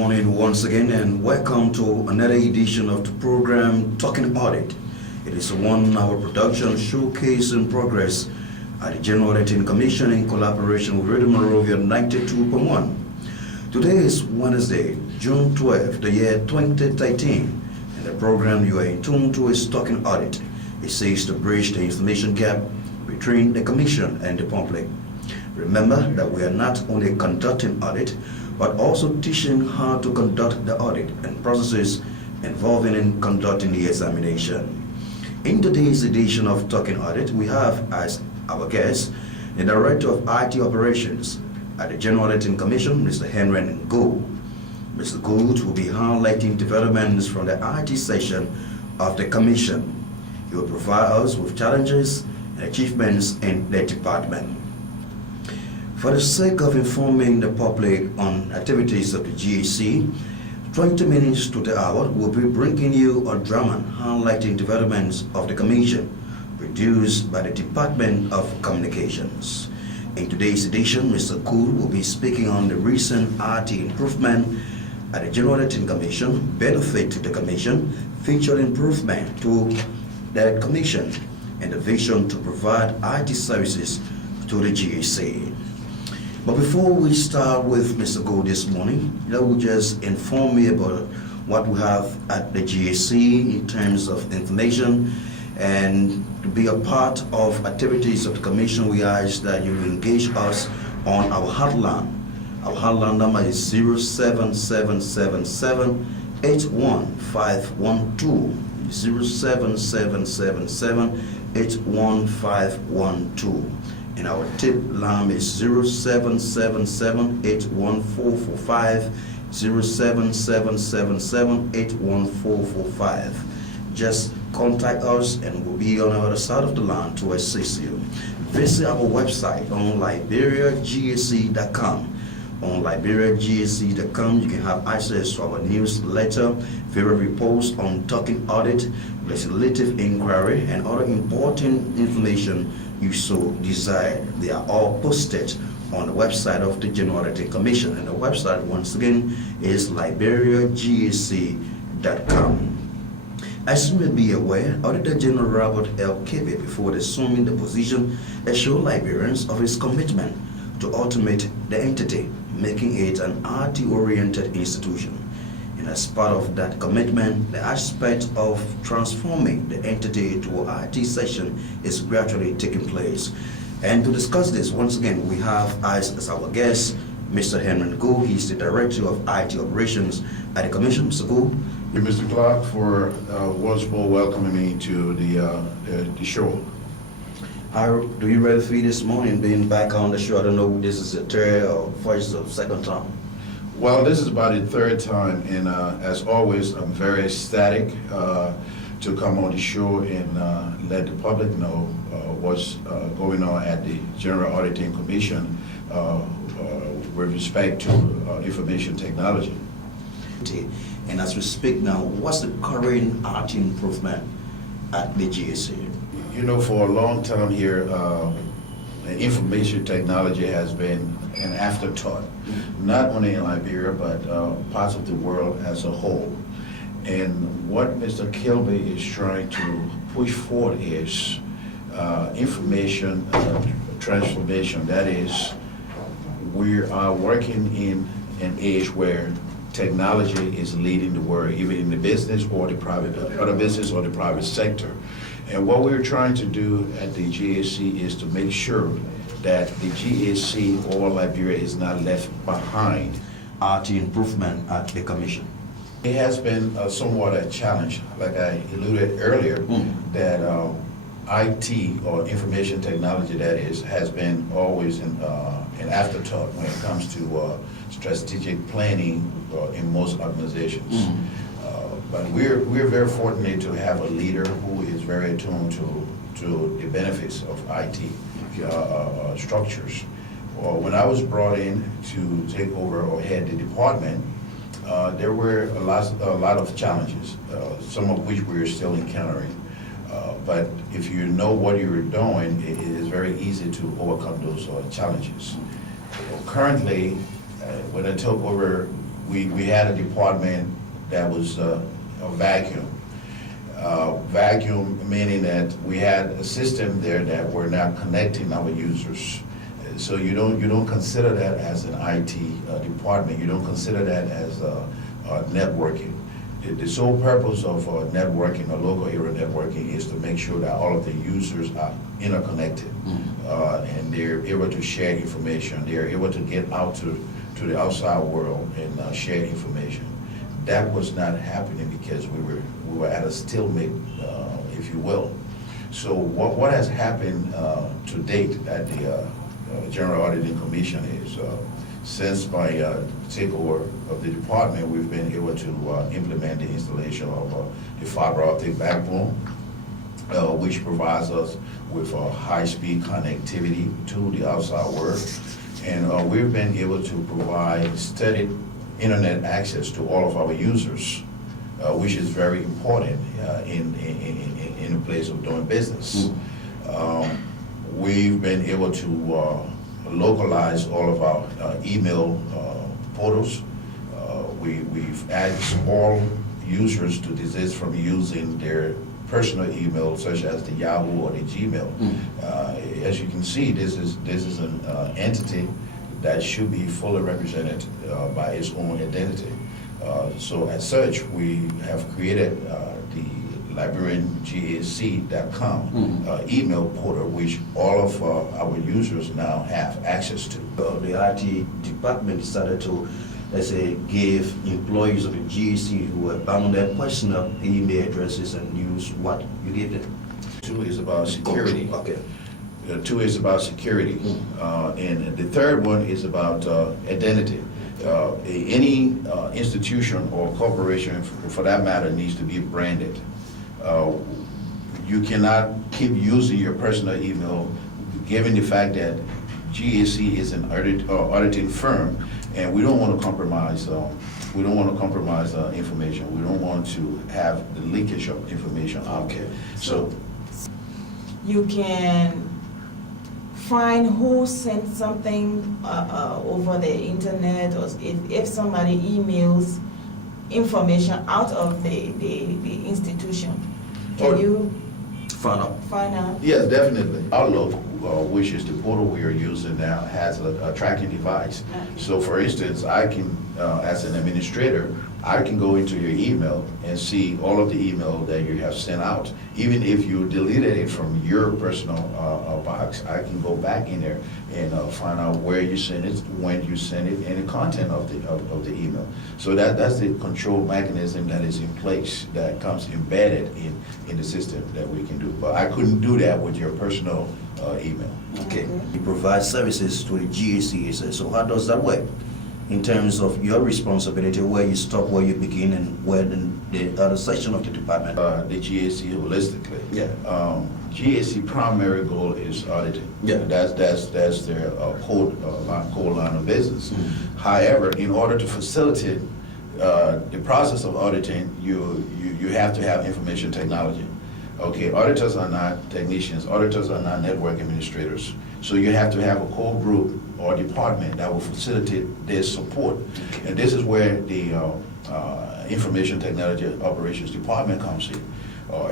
Morning once again and welcome to another edition of the program Talking Audit. It is a 1 hour production showcasing progress at the General Auditing Commission in collaboration with Radio Monrovia 92.1. Today is Wednesday, June 12th, the year 2013, and the program you are in tune to is Talking Audit. It seeks to bridge the information gap between the Commission and the public. Remember that we are not only conducting audit, but also teaching how to conduct the audit and processes involving in conducting the examination. In today's edition of Talking Audit, we have as our guest the Director of IT Operations at the General Auditing Commission, Mr. Henry Gould. Mr. Gould will be highlighting developments from the IT section of the Commission. He will provide us with challenges and achievements in the department. For the sake of informing the public on activities of the GAC, 20 minutes to the hour will be bringing you a drama highlighting developments of the Commission, produced by the Department of Communications. In today's edition, Mr. Gould will be speaking on the recent IT improvement at the General Auditing Commission, benefit to the Commission, feature improvement to the Commission, and the vision to provide IT services to the GAC. But before we start with Mr. Gould this morning, let me just inform you about what we have at the GAC in terms of information, and to be a part of activities of the Commission, we ask that you engage us on our hotline. Our hotline number is 07777 81512. 07777 81512. And our tip line is 0777 81445, 07777 81445. Just contact us and we'll be on the other side of the line to assist you. Visit our website on liberiagac.com. On liberiagac.com, you can have access to our newsletter, favorite posts on Talking Audit, legislative inquiry, and other important information you so desire. They are all posted on the website of the General Auditing Commission, and the website once again is liberiagac.com. As you may be aware, Auditor General Robert L. Kebe, before assuming the position, assured Liberians of his commitment to automate the entity, making it an IT-oriented institution. And as part of that commitment, the aspect of transforming the entity to an IT section is gradually taking place. And to discuss this, once again, we have as our guest, Mr. Henry Gould. He's the Director of IT Operations at the Commission. Mr. Gould. Thank you, Mr. Clark, for once more welcoming me to the show. How do you really feel this morning being back on the show? I don't know if this is the third or first or second time. Well, this is about the third time, and as always, I'm very ecstatic to come on the show and let the public know what's going on at the General Auditing Commission with respect to information technology. And as we speak now, what's the current IT improvement at the GAC? You know, for a long time here, information technology has been an afterthought, not only in Liberia, but parts of the world as a whole. And what Mr. Kilby is trying to push forward is information transformation. That is, we are working in an age where technology is leading the world, even in the business or the private, sector. And what we're trying to do at the GAC is to make sure that the GAC or Liberia is not left behind. IT improvement at the Commission. It has been somewhat a challenge, like I alluded earlier, that IT or information technology, that is, has been always an afterthought when it comes to strategic planning in most organizations. But we're very fortunate to have a leader who is very attuned to the benefits of IT structures. When I was brought in to take over or head the department, there were a lot of challenges, some of which we're still encountering. But if you know what you're doing, it is very easy to overcome those challenges. Currently, when I took over, we had a department that was a vacuum. Vacuum meaning that we had a system there that were not connecting our users. So you don't consider that as an IT department. You don't consider that as networking. The sole purpose of networking, or local area networking, is to make sure that all of the users are interconnected, and they're able to share information. They're able to get out to the outside world and share information. That was not happening because we were at a stalemate, if you will. So what has happened to date at the General Auditing Commission is, since my takeover of the department, we've been able to implement the installation of the fiber optic backbone, which provides us with high-speed connectivity to the outside world. And we've been able to provide steady internet access to all of our users, which is very important in the place of doing business. We've been able to localize all of our email portals. We've added small users to desist from using their personal email, such as the Yahoo or the Gmail. As you can see, this is an entity that should be fully represented by its own identity. So as such, we have created the LiberianGAC.com email portal, which all of our users now have access to. The IT department decided to, let's say, give employees of the GAC who abandoned personal email addresses and use what you gave them. Two is about security. Okay. Two is about security. And the third one is about identity. Any institution or corporation, for that matter, needs to be branded. You cannot keep using your personal email, given the fact that GAC is an auditing firm, and we don't want to compromise. We don't want to compromise information. We don't want to have the leakage of information out there. So you can find who sent something over the internet, or if somebody emails information out of the institution. Can you Find out. find out? yes, definitely. Outlook, which is the portal we are using now, has a tracking device. So for instance, I can, as an administrator, I can go into your email and see all of the email that you have sent out. Even if you deleted it from your personal box, I can go back in there and find out where you sent it, when you sent it, and the content of the email. So that's the control mechanism that is in place, that comes embedded in the system that we can do. But I couldn't do that with your personal email. Okay. You provide services to the GAC, so how does that work? In terms of your responsibility, where you stop, where you begin, and where the other section of the department? The GAC holistically. Yeah. GAC primary goal is auditing. Yeah. That's their core line of business. However, in order to facilitate the process of auditing, you have to have information technology. Okay, auditors are not technicians, auditors are not network administrators. So you have to have a core group or department that will facilitate their support. And this is where the Information Technology Operations Department comes in.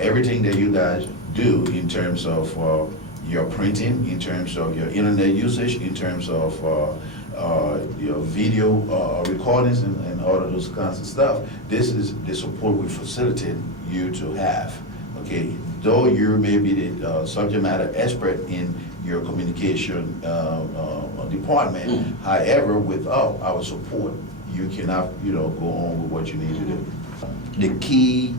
Everything that you guys do in terms of your printing, in terms of your internet usage, in terms of your video recordings and all of those kinds of stuff, this is the support we facilitate you to have. Okay, though you may be the subject matter expert in your communication department, however, without our support, you cannot, go on with what you need to do. The key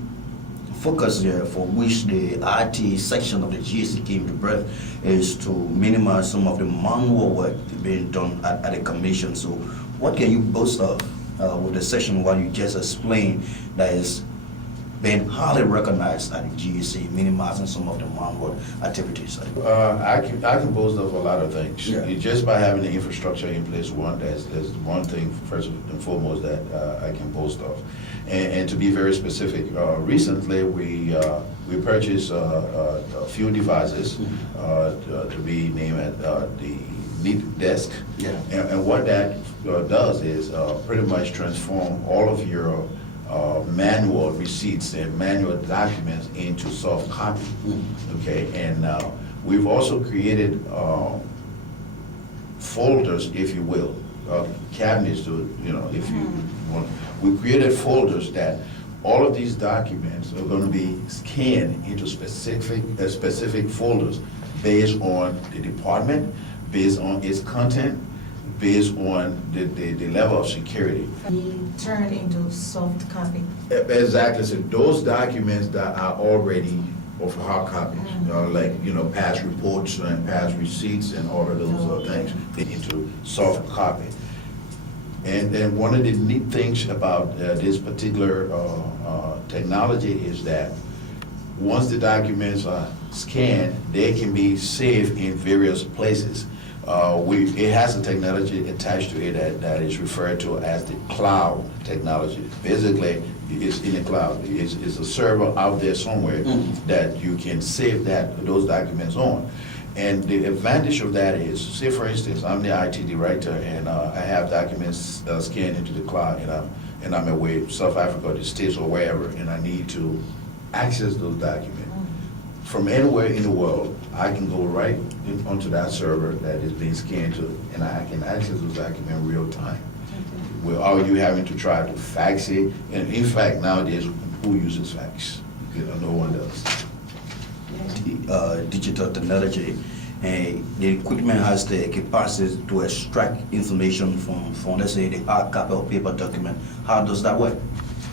focus there for which the IT section of the GAC came to birth is to minimize some of the manual work being done at the commission. So what can you boast of with the section what you just explained that is being highly recognized at the GAC, minimizing some of the manual activities? I can boast of a lot of things. Yeah. Just by having the infrastructure in place, there's one thing first and foremost that I can boast of. And to be very specific, recently we purchased a few devices to be named at the neat desk. Yeah. And what that does is pretty much transform all of your manual receipts and manual documents into soft copy. Okay, and we've also created folders, if you will, cabinets to, if you want. We created folders that all of these documents are going to be scanned into specific folders based on the department, based on its content, based on the level of security. Be turned into soft copy. Exactly. So those documents that are already of hard copies, like past reports and past receipts and all of those things, into soft copy. And then one of the neat things about this particular technology is that once the documents are scanned, they can be saved in various places. It has a technology attached to it that is referred to as the cloud technology. Basically, it's in the cloud. It's a server out there somewhere that you can save those documents on. And the advantage of that is, say for instance, I'm the IT director and I have documents scanned into the cloud and I'm away, South Africa, the States or wherever, and I need to access those documents. From anywhere in the world, I can go right onto that server that is being scanned to, and I can access those documents in real time. Without you having to try to fax it, and in fact, nowadays, who uses fax? No one does. Digital technology, and the equipment has the capacity to extract information from let's say, the hard copy or paper document. How does that work?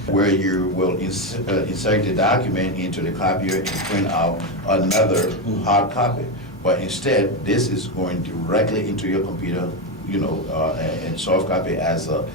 Where you will insert the document into the copier and print out another hard copy. But instead, this is going directly into your computer, and soft copy as a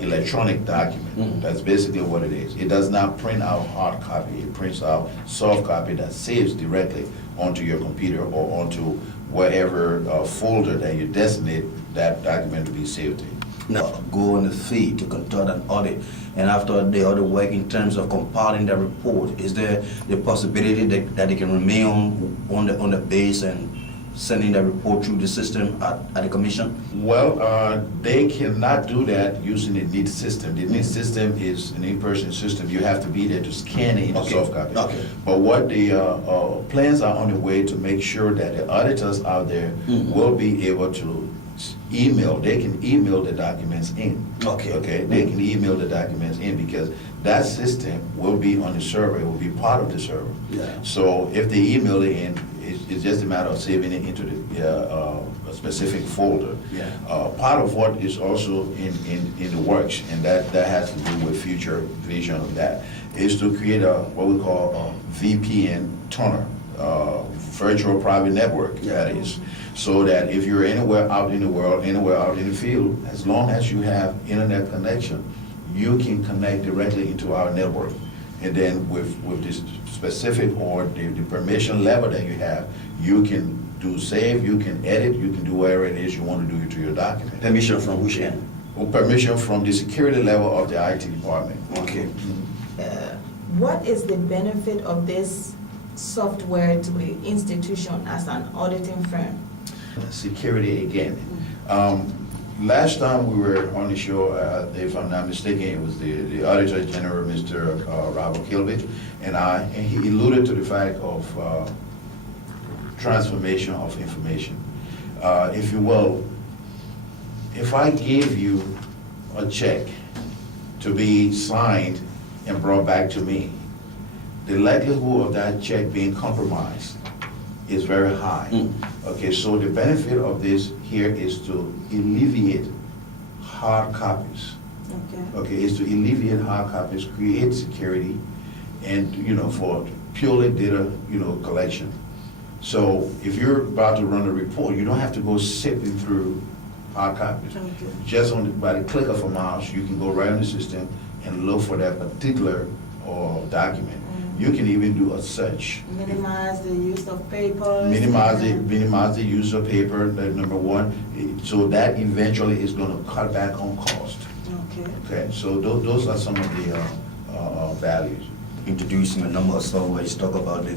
electronic document. That's basically what it is. It does not print out hard copy. It prints out soft copy that saves directly onto your computer or onto whatever folder that you designate that document to be saved in. Now, go on the field to conduct an audit, and after the audit work in terms of compiling the report, is there the possibility that they can remain on the base and sending the report through the system at the commission? Well, they cannot do that using the NIT system. The NIT system is an in-person system. You have to be there to scan it in a soft copy. Okay. But what the plans are on the way to make sure that the auditors out there will be able to email. They can email the documents in. Okay. They can email the documents in because that system will be on the server. It will be part of the server. Yeah. So if they email it in, it's just a matter of saving it into a specific folder. Yeah. Part of what is also in the works, and that has to do with future vision of that, is to create what we call a VPN tuner, virtual private network, that is. So that if you're anywhere out in the world, anywhere out in the field, as long as you have internet connection, you can connect directly into our network. And then with this specific or the permission level that you have, you can do save, you can edit, you can do whatever it is you want to do to your document. Permission from which end? Well, permission from the security level of the IT department. Okay. What is the benefit of this software to the institution as an auditing firm? Security again. Last time we were on the show, if I'm not mistaken, it was the Auditor General, Mr. Robert Kilby, and he alluded to the fact of transformation of information. If you will, if I gave you a check to be signed and brought back to me, the likelihood of that check being compromised is very high. Okay, so the benefit of this here is to alleviate hard copies. Okay, is to alleviate hard copies, create security, and for purely data collection. So if you're about to run a report, you don't have to go sifting through hard copies. Just by the click of a mouse, you can go right on the system and look for that particular document. You can even do a search. Minimize the use of paper. Minimize the use of paper, number one. So that eventually is going to cut back on cost. Okay, so those are some of the values. Introducing a number of software, talk about the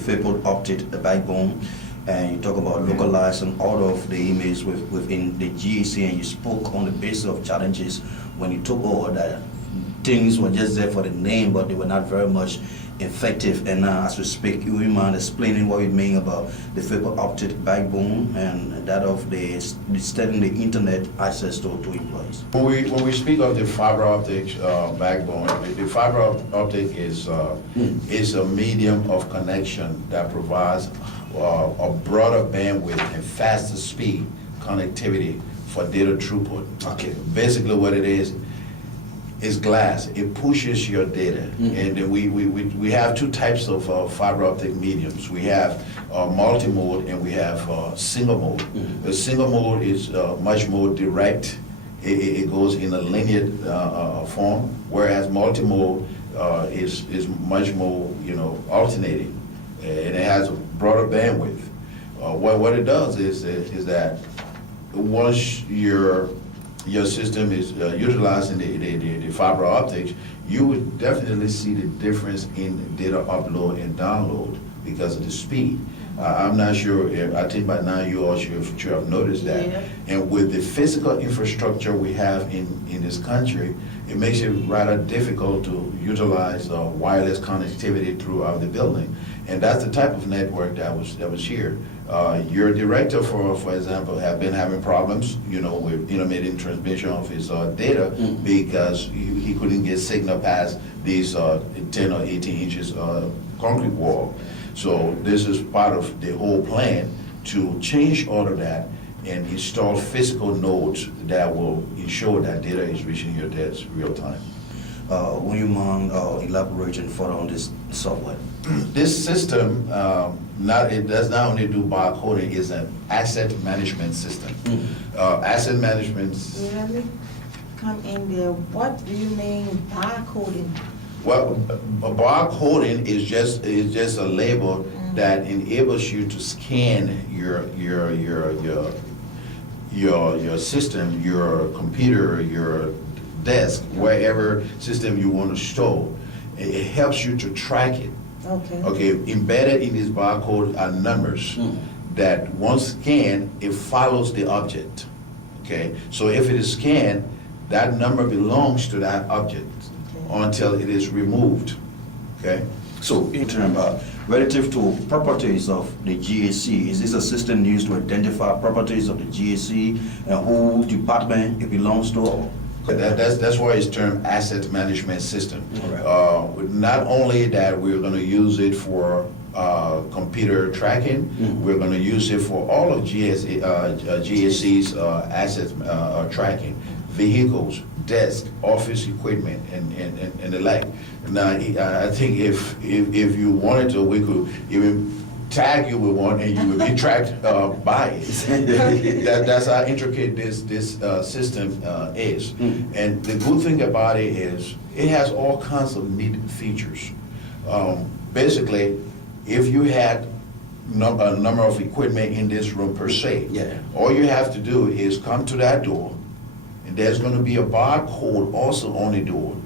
Faithful Optic, the backbone, and you talk about localizing all of the emails within the GAC, and you spoke on the basis of challenges when you took over that things were just there for the name, but they were not very much effective. And now, as we speak, you mind explaining what you mean about the fiber optic backbone and that of the extending the internet access to employees? When we speak of the fiber optic backbone, the fiber optic is a medium of connection that provides a broader bandwidth and faster speed connectivity for data throughput. Okay. Basically, what it is glass. It pushes your data. And then we have two types of fiber optic mediums. We have multi-mode and we have single mode. The single mode is much more direct. It goes in a linear form, whereas multi-mode is much more, alternating, and it has a broader bandwidth. What it does is that once your system is utilizing the fiber optics, you would definitely see the difference in data upload and download because of the speed. I'm not sure, I think by now you all should have noticed that. Yeah. And with the physical infrastructure we have in this country, it makes it rather difficult to utilize wireless connectivity throughout the building. And that's the type of network that was here. Your director, for example, have been having problems, with intermittent transmission of his data because he couldn't get signal past these 10 or 18 inches concrete wall. So this is part of the whole plan to change all of that and install physical nodes that will ensure that data is reaching your desk real time. Will you mind elaborating further on this software? This system, it does not only do barcoding, it's an asset management system. Asset management. Really? Come in there. What do you mean barcoding? Well, barcoding is just a label that enables you to scan your system, your computer, your desk, wherever system you want to store. It helps you to track it. Okay, embedded in this barcode are numbers that once scanned, it follows the object. Okay, so if it is scanned, that number belongs to that object until it is removed. Okay. So, in terms relative to properties of the GAC, is this a system used to identify properties of the GAC and whole department it belongs to? That's why it's termed asset management system. Right. Not only that, we're going to use it for computer tracking, we're going to use it for all of GAC's asset tracking, vehicles, desk, office equipment, and the like. Now, I think if you wanted to, we could even tag you with one and you would be tracked by it. That's how intricate this system is. And the good thing about it is it has all kinds of neat features. Basically, if you had a number of equipment in this room per se, all you have to do is come to that door, and there's going to be a barcode also on the door.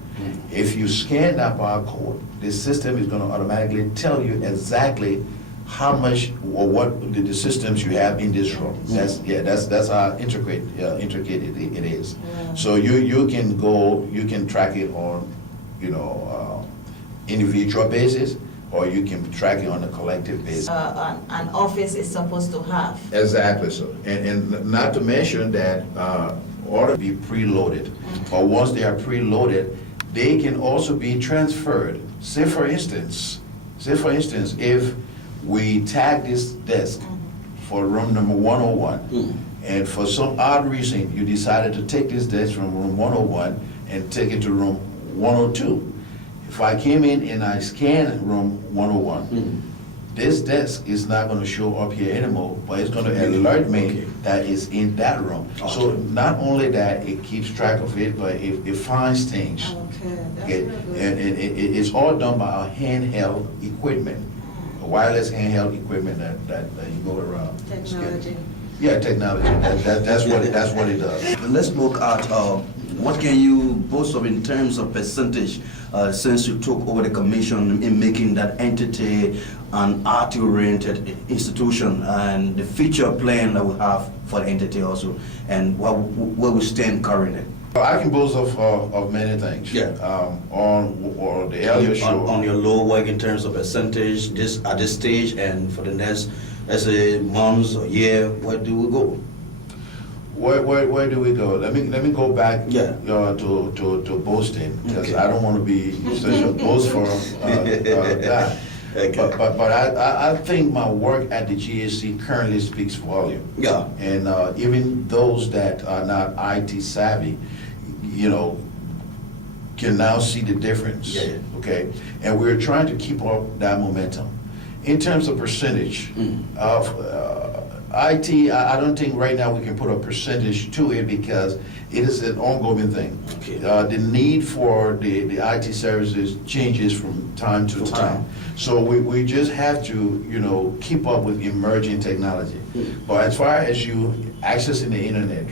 If you scan that barcode, the system is going to automatically tell you exactly how much or what the systems you have in this room. That's how intricate it is. So you can track it on individual basis, or you can track it on a collective basis. An office is supposed to have. Exactly so. And not to mention that ought to be preloaded, or once they are preloaded, they can also be transferred. Say for instance, if we tag this desk for room number 101, and for some odd reason you decided to take this desk from room 101 and take it to room 102. If I came in and I scanned room 101, this desk is not going to show up here anymore, but it's going to alert me that it's in that room. So not only that, it keeps track of it, but it finds things. That's really good. And it's all done by our handheld equipment, wireless handheld equipment that you go around. Technology. Yeah, technology, that's what it does. Let's look at what can you boast of in terms of percentage since you took over the commission in making that entity an RT-oriented institution and the future plan that we have for the entity also and where we stand currently. I can boast of many things. Yeah. On the earlier show. On your low work in terms of percentage at this stage and for the next, let's say, months or year, where do we go? Where do we go? Let me go back Yeah. To boasting, because Okay. I don't want to be such a boastful guy. Okay. But I think my work at the GSC currently speaks volume. Yeah. And even those that are not IT savvy, can now see the difference. Yeah. Okay? And we're trying to keep up that momentum. In terms of percentage of IT, I don't think right now we can put a percentage to it because it is an ongoing thing. Okay. The need for the IT services changes from time to From time. time. So we just have to, keep up with emerging technology. But as far as you accessing the internet,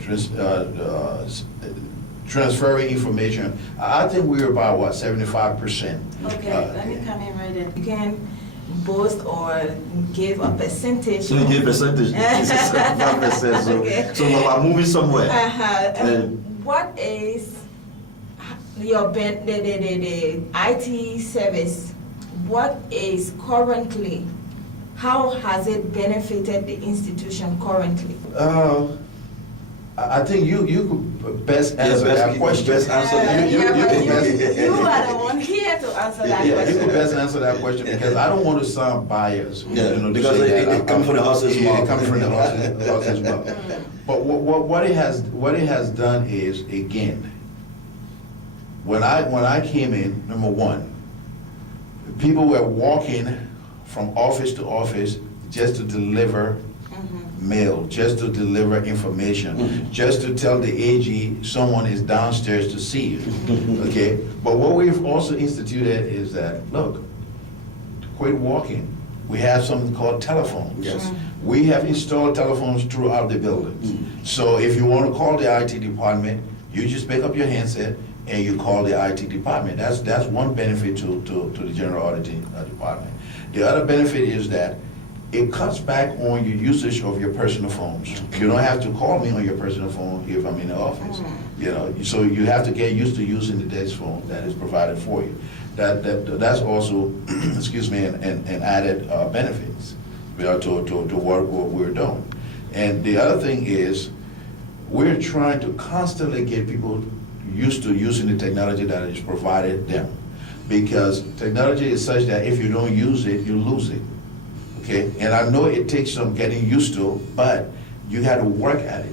transferring information, I think we're about, 75%. Okay, let me come in right in. You can boast or give a percentage. So you give percentage, this is 5%, so, Okay. so we're moving somewhere. What is your the IT service? What is currently? How has it benefited the institution currently? I think you could best answer that question. Best answer that. You are the one here to answer that Yeah, question. you could best answer that question because I don't want to sound biased. Yeah, to because say that it comes from the horse's Yeah, mouth. it comes from the horse's mouth. But what it has done is, again, when I came in, number one, people were walking from office to office just to deliver mail, just to deliver information, just to tell the AG someone is downstairs to see you. Okay? But what we've also instituted is that, look, quit walking. We have something called telephones. Yes. We have installed telephones throughout the buildings. So if you want to call the IT department, you just pick up your handset and you call the IT department. That's one benefit to the general auditing department. The other benefit is that it cuts back on your usage of your personal phones. You don't have to call me on your personal phone if I'm in the office. So you have to get used to using the desk phone that is provided for you. That's also, excuse me, an added benefits to what we're doing. And the other thing is, we're trying to constantly get people used to using the technology that is provided them. Because technology is such that if you don't use it, you lose it. Okay? And I know it takes some getting used to, but you got to work at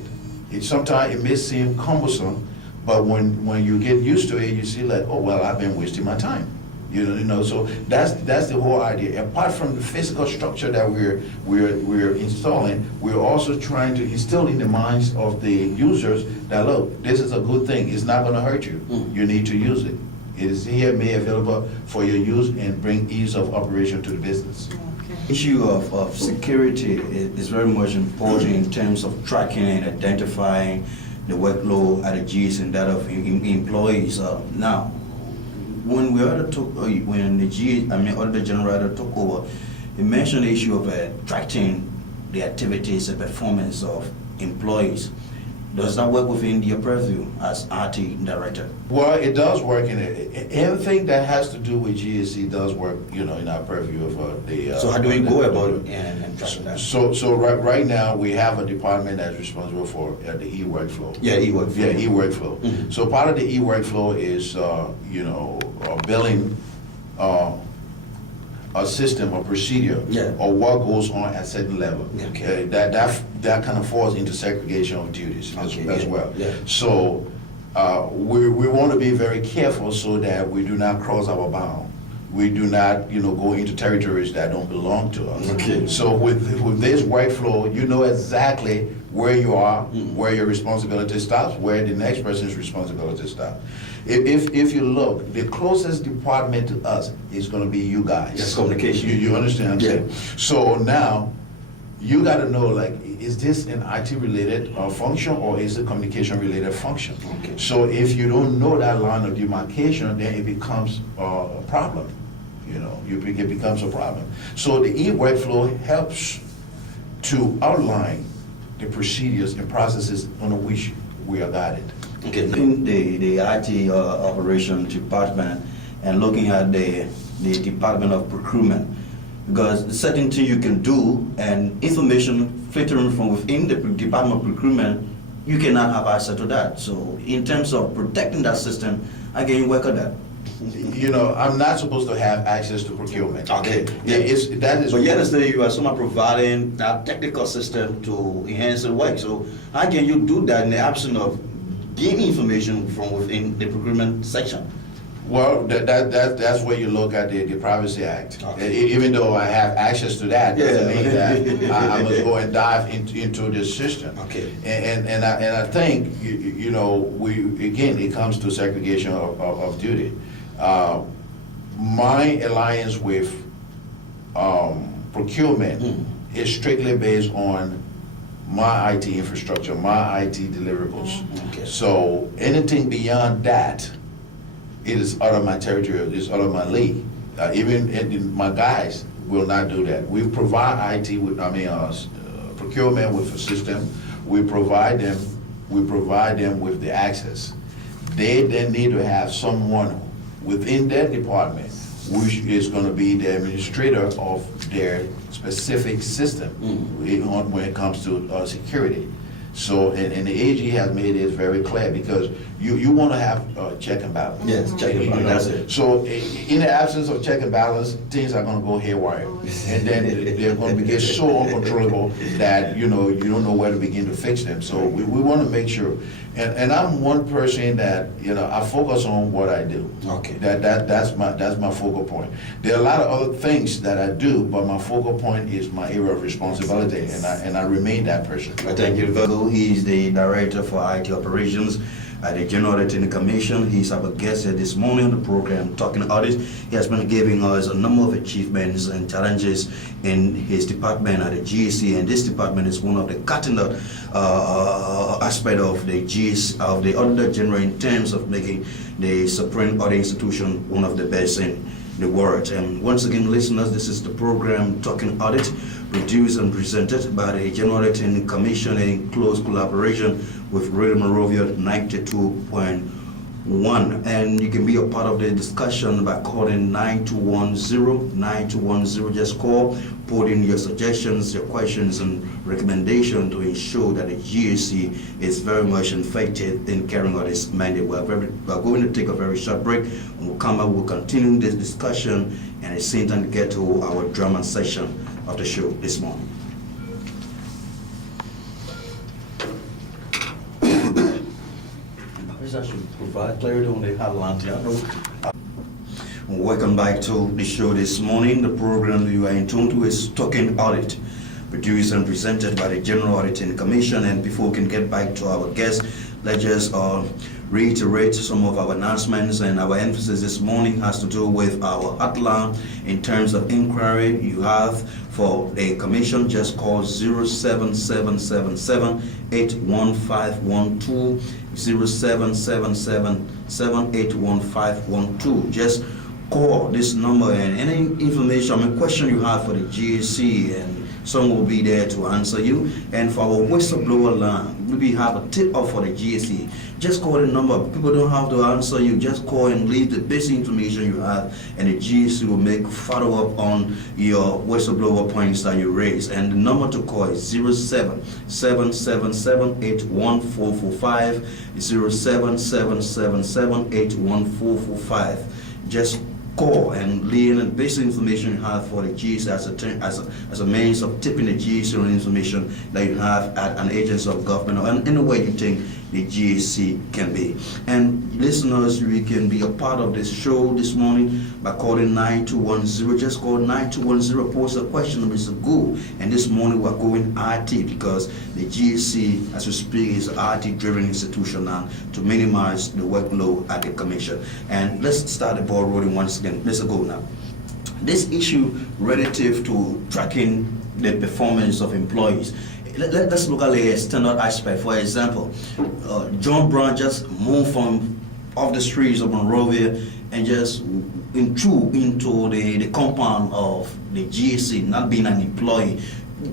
it. Sometimes it may seem cumbersome, but when you get used to it, you see like, oh well, I've been wasting my time. So that's the whole idea. Apart from the physical structure that we're installing, we're also trying to instill in the minds of the users that, look, this is a good thing. It's not going to hurt you. You need to use it. It is here, made available for your use and bring ease of operation to the business. Issue of security is very much important in terms of tracking and identifying the workload at the G's and that of employees. Now, when the Auditor General took over, he mentioned the issue of tracking the activities and performance of employees. Does that work within your purview as RT Director? Well, it does work in it. Everything that has to do with GSC does work, in our purview of the. So how do we go about it and tracking that? So right now, we have a department that's responsible for the e-workflow. Yeah, e-workflow. Yeah, e-workflow. So part of the e-workflow is, billing a system, a procedure, or what goes on at certain level. Okay. That kind of falls into segregation of duties as well. Yeah. So we want to be very careful so that we do not cross our bound. We do not, go into territories that don't belong to us. Okay. So with this workflow, you know exactly where you are, where your responsibility stops, where the next person's responsibility stops. If you look, the closest department to us is going to be you guys. Yes, communication. You understand what I'm saying? So now, you gotta know, like, is this an IT-related function or is it communication-related function? Okay. So if you don't know that line of demarcation, then it becomes a problem. You know, it becomes a problem. So the e-workflow helps to outline the procedures and processes on which we are guided. Okay, in the IT operation department and looking at the Department of Procurement, because the certain thing you can do and information filtering from within the Department of Procurement, you cannot have access to that. So in terms of protecting that system, how can you work on that? You know, I'm not supposed to have access to procurement. Okay. Yeah, that is. But you understand you are someone providing that technical system to enhance the work. So how can you do that in the absence of getting information from within the procurement section? Well, that's where you look at the Privacy Act. Okay. Even though I have access to that, doesn't Yeah. mean that I must go and dive into this system. Okay. And I think, you know, again, it comes to segregation of duty. My alliance with procurement is strictly based on my IT infrastructure, my IT deliverables. Okay. So anything beyond that, it is out of my territory, it's out of my league. Even my guys will not do that. We provide IT with, procurement with a system. We provide them with the access. They then need to have someone within their department which is going to be the administrator of their specific system when it comes to security. So, and the AG has made it very clear, because you want to have check and balance. Yes, check and balance, that's it. So in the absence of check and balance, things are going to go haywire. And then they're going to get so uncontrollable that, you know, you don't know where to begin to fix them. So we want to make sure. And I'm one person that, you know, I focus on what I do. Okay. That's my focal point. There are a lot of other things that I do, but my focal point is my area of responsibility, and I remain that person. Thank you, Virgo. He's the Director for IT Operations at the General Auditing Commission. He's our guest here this morning on the program, Talking Audit. He has been giving us a number of achievements and challenges in his department at the GSC, and this department is one of the cardinal aspect of the GSC, of the Auditor General, in terms of making the Supreme Audit Institution one of the best in the world. And once again, listeners, this is the program Talking Audit, produced and presented by the General Auditing Commission in close collaboration with Radio Monrovia 92.1. And you can be a part of the discussion by calling 9210. Just call, put in your suggestions, your questions, and recommendations to ensure that the GSC is very much effective in carrying out its mandate. We're going to take a very short break, and we'll come up, we'll continue this discussion, and it's time to get to our drama session of the show this morning. I should provide clarity on the hotline. Welcome back to the show this morning. The program you are in tune to is Talking Audit, produced and presented by the General Auditing Commission. And before we can get back to our guests, let's just reiterate some of our announcements. And our emphasis this morning has to do with our hotline. In terms of inquiry you have for the commission, just call 07777-81512, 07777-81512. Just call this number, and any information, question you have for the GSC, and someone will be there to answer you. And for our whistleblower line, we have a tip off for the GSC. Just call the number. People don't have to answer you. Just call and leave the basic information you have, and the GSC will make follow up on your whistleblower points that you raise. And the number to call is 07777-81445, 07777-81445. Just call and leave the basic information you have for the GSC as a means of tipping the GSC on information that you have at an agency of government or any way you think the GSC can be. And listeners, you can be a part of this show this morning by calling 9210. Just call 9210, post a question, Mr. Go. And this morning we're going IT, because the GSC, as we speak, is an IT-driven institution now to minimize the workload at the commission. And let's start the ball rolling once again. Mr. Go now. this issue relative to tracking the performance of employees. Let's look at a standard aspect. For example, John Brown just moved from off the streets of Monrovia and just intrude into the compound of the GAC, not being an employee.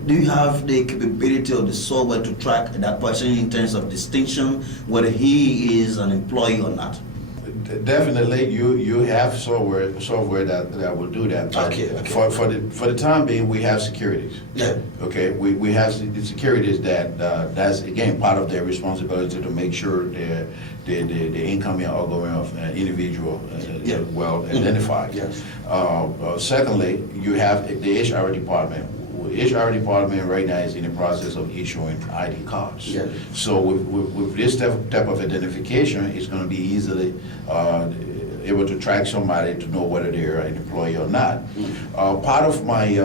Do you have the capability of the software to track that person in terms of distinction, whether he is an employee or not? Definitely, you have software that will do that. Okay. For the time being, we have securities. Yeah. Okay, we have the securities that's again part of their responsibility to make sure the incoming or outgoing of an individual well identified. Yes. Secondly, you have the HR department. HR department right now is in the process of issuing ID cards. Yeah. So with this type of identification, it's going to be easily able to track somebody to know whether they're an employee or not. Part of my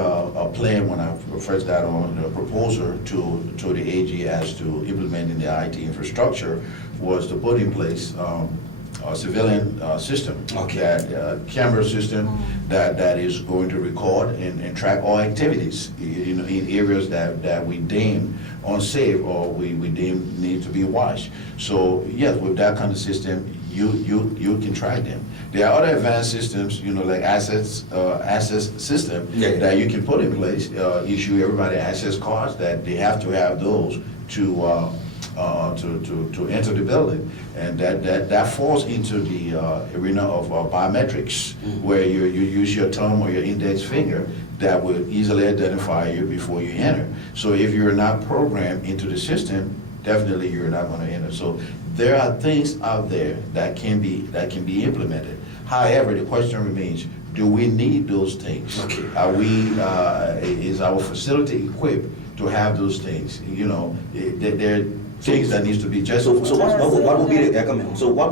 plan when I first got on the proposal to the AG as to implementing the IT infrastructure was to put in place a civilian system, that camera system that is going to record and track all activities in areas that we deem unsafe or we deem need to be watched. So yes, with that kind of system, you can track them. There are other advanced systems, like access system that you can put in place, issue everybody access cards that they have to have those to enter the building, and that falls into the arena of biometrics, where you use your thumb or your index finger that will easily identify you before you enter. So if you're not programmed into the system, definitely you're not going to enter. So there are things out there that can be implemented. However, the question remains: do we need those things? Are we? Is our facility equipped to have those things? There things that needs to be justified. So what would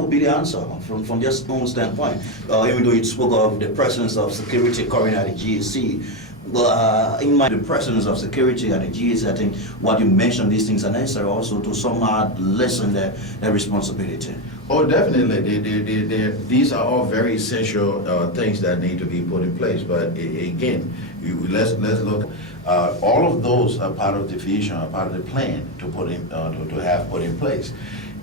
be the answer from just own standpoint? Even though you spoke of the presence of security occurring at the GAC, but the presence of security at the GAC, I think what you mentioned, these things are necessary also to somehow lessen their responsibility. Oh, definitely. These are all very essential things that need to be put in place. But again, let's look. All of those are part of the vision, are part of the plan to put in to have put in place.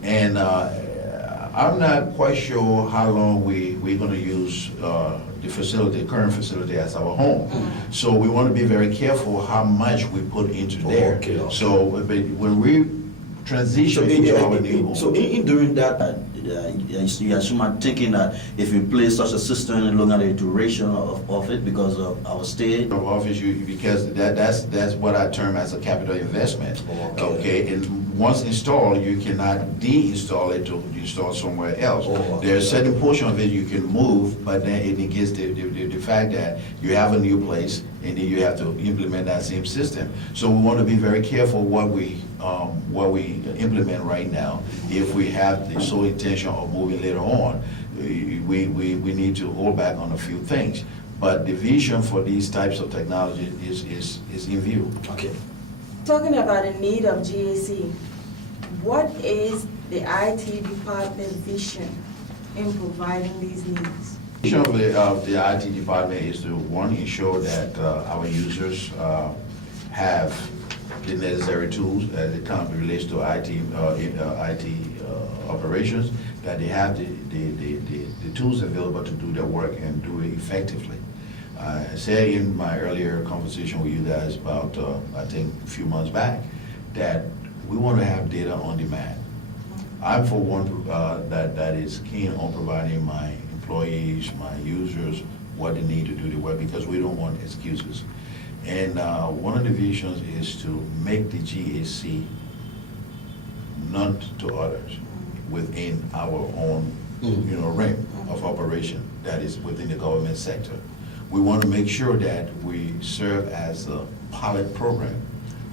And I'm not quite sure how long we're going to use the current facility as our home. So we want to be very careful how much we put into there. Okay. So when we transition into our new home. So in doing that, you assume I'm thinking that if you place such a system and look at the duration of it because of our stay. Of office, because that's what I term as a capital investment. Okay, and once installed, you cannot deinstall it to install somewhere else. There's a certain portion of it you can move, but then it negates the fact that you have a new place and then you have to implement that same system. So we want to be very careful what we implement right now. If we have the sole intention of moving later on, we need to hold back on a few things. But the vision for these types of technology is in view. Okay. Talking about the need of GAC, what is the IT department vision in providing these needs? The vision of the IT department is to, one, ensure that our users have the necessary tools as it relates to IT operations, that they have the tools available to do their work and do it effectively. I said in my earlier conversation with you guys about, I think, a few months back, that we want to have data on demand. I'm for one that is keen on providing my employees, my users, what they need to do the work, because we don't want excuses. And one of the visions is to make the GAC known to others within our own realm of operation that is within the government sector. We want to make sure that we serve as a pilot program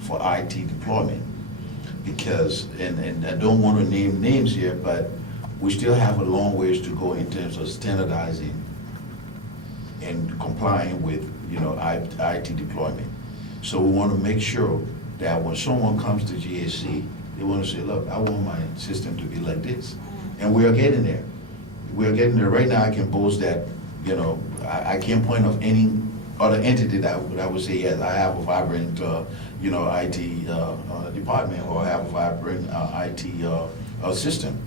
for IT deployment, because, and I don't want to name names here, but we still have a long ways to go in terms of standardizing and complying with IT deployment. So we want to make sure that when someone comes to GAC, they want to say, look, I want my system to be like this. And we are getting there. We are getting there. Right now I can boast that you know, I can't point of any other entity that would say, yes, I have a vibrant, you know, IT department, or I have a vibrant IT system.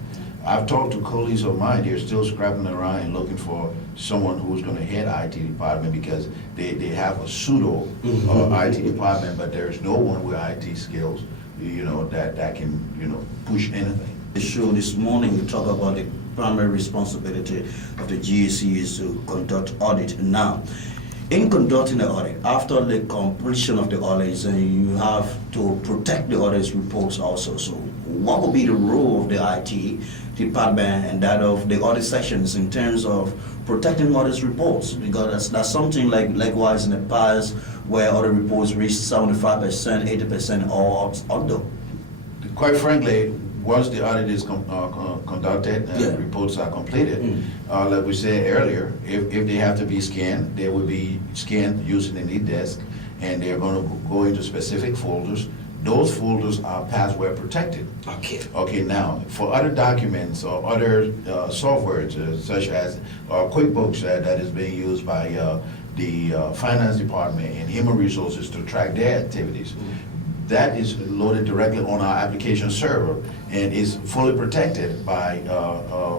I've talked to colleagues of mine, they're still scrapping around and looking for someone who's gonna head IT department, because they have a pseudo IT department, but there's no one with IT skills, you know, that can, you know, push anything. The show this morning, we talk about the primary responsibility of the GAC is to conduct audit. Now, in conducting the audit, after the completion of the audits, you have to protect the audit reports also. So what will be the role of the IT department and that of the audit sessions in terms of protecting audit reports? Because that's something likewise in the past where audit reports reach 75%, 80% or under. Quite frankly, once the audit is conducted and reports are completed, like we said earlier, if they have to be scanned, they will be scanned using an e-desk, and they're going to go into specific folders. Those folders are password protected. Okay. Okay, now, for other documents or other softwares, such as QuickBooks that is being used by the finance department and human resources to track their activities, that is loaded directly on our application server and is fully protected by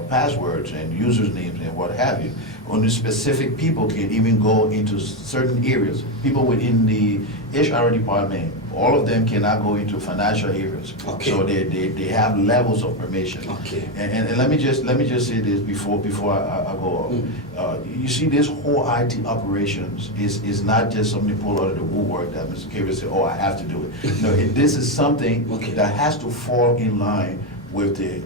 passwords and usernames and what have you. Only specific people can even go into certain areas. People within the HR department, all of them cannot go into financial areas. Okay. So they have levels of permission. Okay. And let me just say this before I go on. You see, this whole IT operations is not just something pulled out of the woodwork that Mr. Kaver said, oh, I have to do it. No, this is something that has to fall in line with the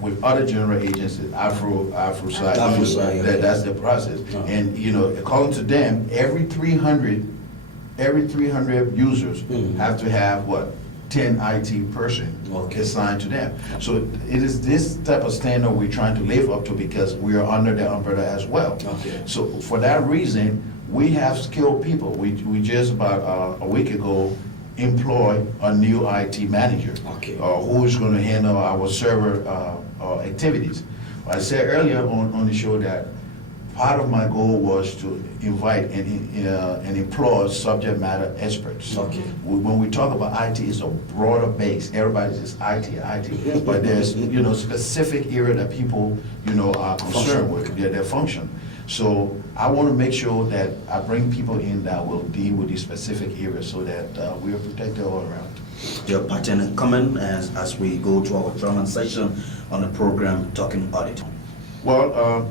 with other general agencies, AfroCite. That's the process. And you know, according to them, every 300 users have to have what? 10 IT person assigned to them. So it is this type of standard we're trying to live up to, because we are under the umbrella as well. So for that reason, we have skilled people. We just about a week ago employ a new IT manager who is going to handle our server activities. I said earlier on the show that part of my goal was to invite and employ subject matter experts. When we talk about IT, it's a broader base. Everybody says IT, but there's, you know, specific area that people, you know, are concerned with their function. So I want to make sure that I bring people in that will deal with these specific areas, so that we are protected all around. Your pattern comment as we go to our German section on the program Talking Audit. Well,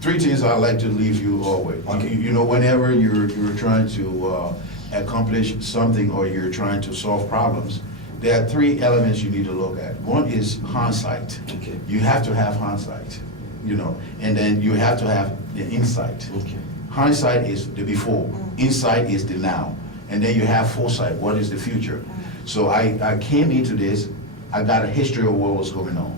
three things I'd like to leave you all with. You know, whenever you're trying to accomplish something or you're trying to solve problems, there are three elements you need to look at. One is hindsight. You have to have hindsight, you know, and then you have to have the insight. Hindsight is the before, insight is the now, and then you have foresight, what is the future. So I came into this, I got a history of what was going on,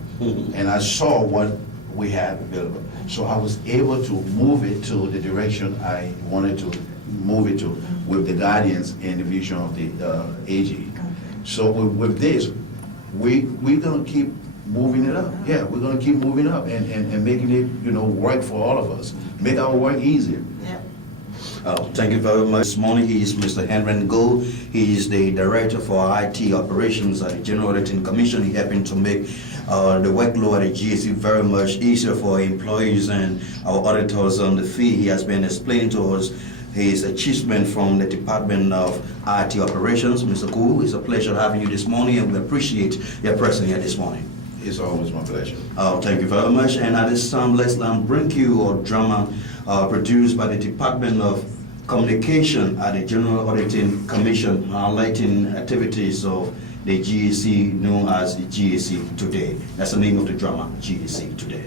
and I saw what we had available. So I was able to move it to the direction I wanted to move it to, with the guidance and the vision of the AG. So with this, we're gonna keep moving it up. Yeah, we're gonna keep moving up and making it, you know, work for all of us, make our work easier. Thank you very much. This morning he is Mr. Henry Go. He is the Director for IT Operations at the General Auditing Commission. He happened to make the workload at the GAC very much easier for employees and our auditors on the field. He has been explaining to us his achievement from the Department of IT Operations. Mr. Go, it's a pleasure having you this morning, and we appreciate your presence here this morning. It's always my pleasure. Thank you very much. And at this time, let's bring you a drama produced by the Department of Communication at the General Auditing Commission, highlighting activities of the GAC known as the GAC Today. That's the name of the drama, GAC Today.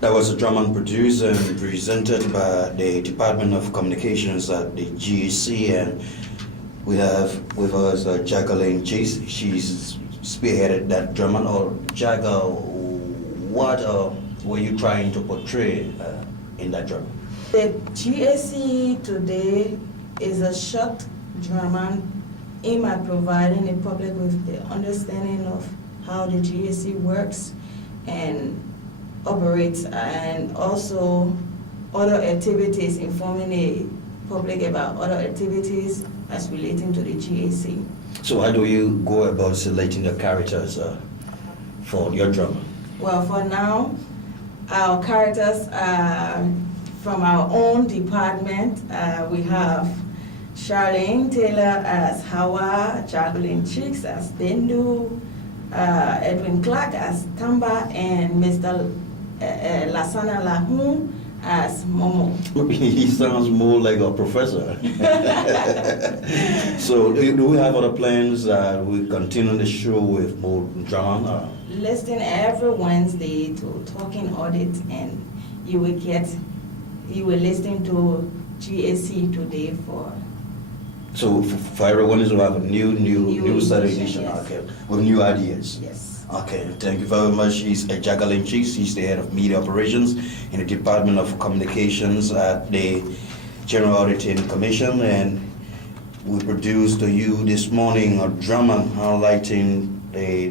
That was a drama produced and presented by the Department of Communications at the GAC, and we have with us Jacqueline Chase. She's spearheaded that drama. Or Jagga, what were you trying to portray in that drama? The GAC Today is a short drama aimed at providing the public with the understanding of how the GAC works and operates, and also other activities, informing the public about other activities as relating to the GAC. So how do you go about selecting the characters for your drama? Well, for now, our characters are from our own department. We have Charlene Taylor as Hawa, Jacqueline Chicks as Dendu, Edwin Clark as Tamba, and Mr. Lasana Lahun as Momo. He sounds more like a professor. So do we have other plans? We continue the show with more drama? Listen every Wednesday to Talking Audit, and you will listen to GAC today for. So for everyone is to have a new Saturday edition, yes. okay, with new ideas. Yes. Okay, thank you very much. She's Jacqueline Chicks. She's the head of media operations in the Department of Communications at the General Auditing Commission, and we produced to you this morning a drama highlighting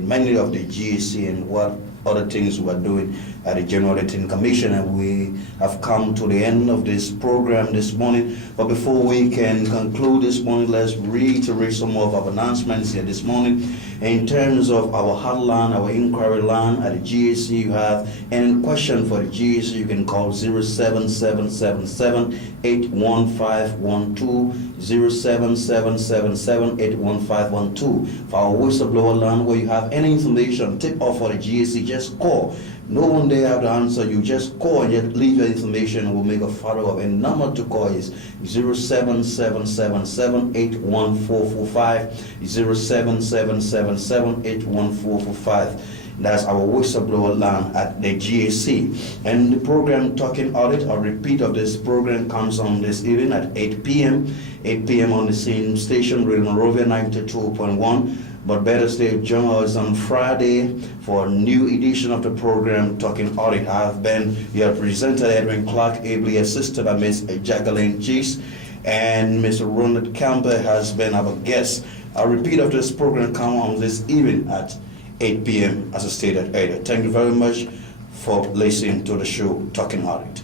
many of the GAC and what other things we're doing at the General Auditing Commission, and we have come to the end of this program this morning. But before we can conclude this morning, let's reiterate some of our announcements here this morning. In terms of our hotline, our inquiry line at the GAC, you have any question for the GAC, you can call 07777-81512, 07777-81512. For our whistleblower line, where you have any information, tip off for the GAC, just call. No one there have the answer. You just call and just leave your information, and we'll make a follow-up. And number to call is 07777-81445, 07777-81445. That's our whistleblower line at the GAC. And the program Talking Audit, a repeat of this program comes on this evening at 8 p.m. 8 p.m. on the same station, Radio Monrovia 92.1. But better stay join us on Friday for a new edition of the program Talking Audit. I have been your presenter, Edwin Clark, ably assisted by Ms. Jacqueline Chicks, and Mr. Ronald Campbell has been our guest. A repeat of this program comes on this evening at 8 p.m. as I stated earlier. Thank you very much for listening to the show Talking Audit.